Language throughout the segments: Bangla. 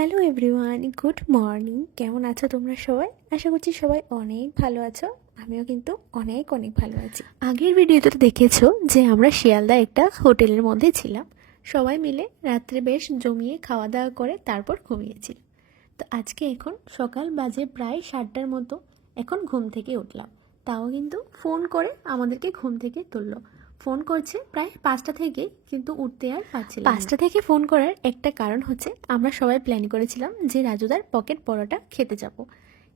Hello everyone, good morning. কেমন আছো তোমরা সবাই? আশা করছি সবাই অনেক ভালো আছো। আমিও কিন্তু অনেক অনেক ভালো আছি। আগের ভিডিওতে তো দেখেছো যে আমরা শিয়ালদা একটা হোটেলের মধ্যে ছিলাম, সবাই মিলে রাত্রে বেশ জমিয়ে খাওয়া দাওয়া করে তারপর ঘুমিয়েছি। তো আজকে এখন সকাল বাজে প্রায় 7টার মতো, এখন ঘুম থেকে উঠলাম। তাও কিন্তু ফোন করে আমাদেরকে ঘুম থেকে তুললো। ফোন করছে প্রায় 5টা থেকে, কিন্তু উঠতে আর পারছিলাম না। 5টা থেকে ফোন করার একটা কারণ হচ্ছে আমরা সবাই প্ল্যান করেছিলাম যে রাজুদার পকেট পরোটা খেতে যাব,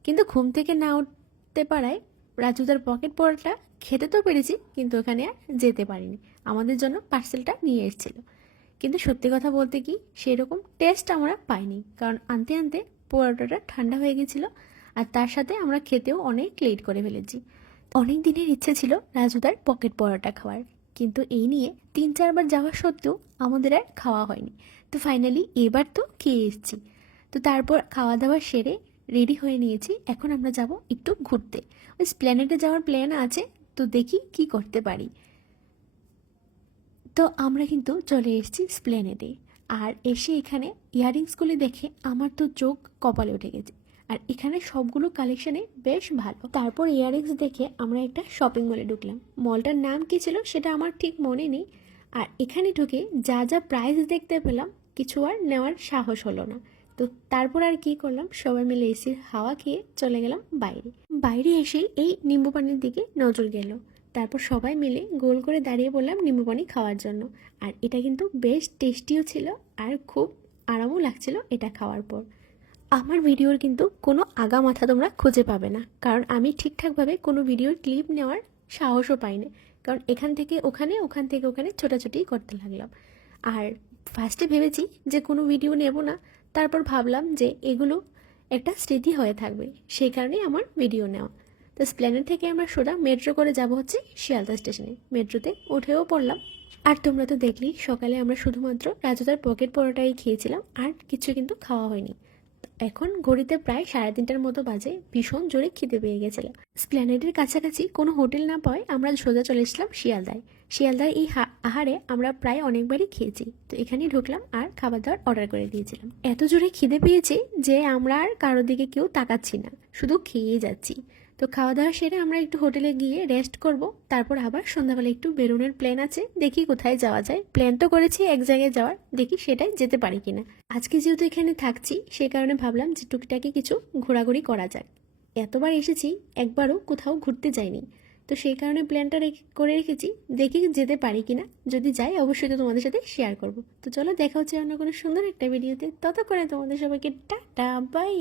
কিন্তু ঘুম থেকে না উঠতে পারায় রাজুদার পকেট পরোটা খেতে তো পেরেছি, কিন্তু ওখানে আর যেতে পারিনি। আমাদের জন্য পার্সেলটা নিয়ে এসেছিল, কিন্তু সত্যি কথা বলতে কি সেরকম টেস্ট আমরা পাইনি, কারণ আনতে আনতে পরোটাটা ঠান্ডা হয়ে গেছিলো, আর তার সাথে আমরা খেতেও অনেক লেট করে ফেলেছি। অনেক দিনের ইচ্ছে ছিল রাজুদার পকেট পরোটা খাওয়ার, কিন্তু এই নিয়ে 3-4বার যাওয়া সত্ত্বেও আমাদের আর খাওয়া হয়নি। তো ফাইনালি এবার তো খেয়ে এসেছি। তো তারপর খাওয়া দাওয়া সেরে রেডি হয়ে নিয়েছি। এখন আমরা যাব একটু ঘুরতে। ওই স্প্ল্যানেডে যাওয়ার প্ল্যান আছে, তো দেখি কি করতে পারি। তো আমরা কিন্তু চলে এসেছি স্প্ল্যানেডে। আর এসে এখানে ইয়াররিংসগুলি দেখে আমার তো চোখ কপালে উঠে গেছে। আর এখানে সবগুলো কালেকশানে বেশ ভালো। তারপর ইয়াররিংস দেখে আমরা একটা শপিং মলে ঢুকলাম। মলটার নাম কী ছিল সেটা আমার ঠিক মনে নেই। আর এখানে ঢুকে যা যা প্রাইস দেখতে পেলাম, কিছু আর নেওয়ার সাহস হলো না। তো তারপর আর কি করলাম, সবাই মিলে এসির হাওয়া খেয়ে চলে গেলাম বাইরে। বাইরে এসেই এই নিম্বু পানির দিকে নজর গেল। তারপর সবাই মিলে গোল করে দাঁড়িয়ে পড়লাম নিম্বু পানি খাওয়ার জন্য। আর এটা কিন্তু বেশ টেস্টিও ছিল, আর খুব আরামও লাগছিল এটা খাওয়ার পর। আমার ভিডিওর কিন্তু কোনো আগা মাথা তোমরা খুঁজে পাবে না, কারণ আমি ঠিকঠাকভাবে কোনো ভিডিওর ক্লিপ নেওয়ার সাহসও পাইনি, কারণ এখান থেকে ওখানে, ওখান থেকে ওখানে ছোটাছুটি করতে লাগলাম। আর ফার্স্টে ভেবেছি যে কোনো ভিডিও নেব না, তারপর ভাবলাম যে এগুলো একটা স্মৃতি হয়ে থাকবে, সেই কারণেই আমার ভিডিও নেওয়া। তো স্প্ল্যানেড থেকে আমরা সোজা মেট্রো করে যাব হচ্ছে শিয়ালদা স্টেশনে। মেট্রোতে উঠেও পড়লাম। আর তোমরা তো দেখলেই সকালে আমরা শুধুমাত্র রাজুদার পকেট পরোটাই খেয়েছিলাম, আর কিছু কিন্তু খাওয়া হয়নি। এখন ঘড়িতে প্রায় 3:30টার মতো বাজে, ভীষণ জোরে খিদে পেয়ে গেছিল। স্প্ল্যানেডের কাছাকাছি কোনো হোটেল না পাওয়ায় আমরা সোজা চলে এসলাম শিয়ালদায়। শিয়ালদার এই আহারে আমরা প্রায় অনেকবারই খেয়েছি। তো এখানেই ঢুকলাম আর খাবার দাবার অর্ডার করে দিয়েছিলাম। এত জোরে খিদে পেয়েছে যে আমরা আর কারোর দিকে কেউ তাকাচ্ছি না, শুধু খেয়েই যাচ্ছি। তো খাওয়া দাওয়া সেরে আমরা একটু হোটেলে গিয়ে রেস্ট করব, তারপর আবার সন্ধ্যাবেলা একটু বেরোনোর প্ল্যান আছে। দেখি কোথায় যাওয়া যায়। প্ল্যান তো করেছি এক জায়গায় যাওয়ার, দেখি সেটাই যেতে পারি কিনা। আজকে যেহেতু এখানে থাকছি, সে কারণে ভাবলাম যে টুকিটাকি কিছু ঘোরাঘুরি করা যাক। এতবার এসেছি, একবারও কোথাও ঘুরতে যাইনি, তো সেই কারণে প্ল্যানটা করে রেখেছি। দেখি যেতে পারি কিনা, যদি যাই অবশ্যই তো তোমাদের সাথে শেয়ার করব। তো চলো দেখা হচ্ছে অন্য কোনো সুন্দর একটা ভিডিওতে। ততক্ষণে তোমাদের সবাইকে টাটা বাই।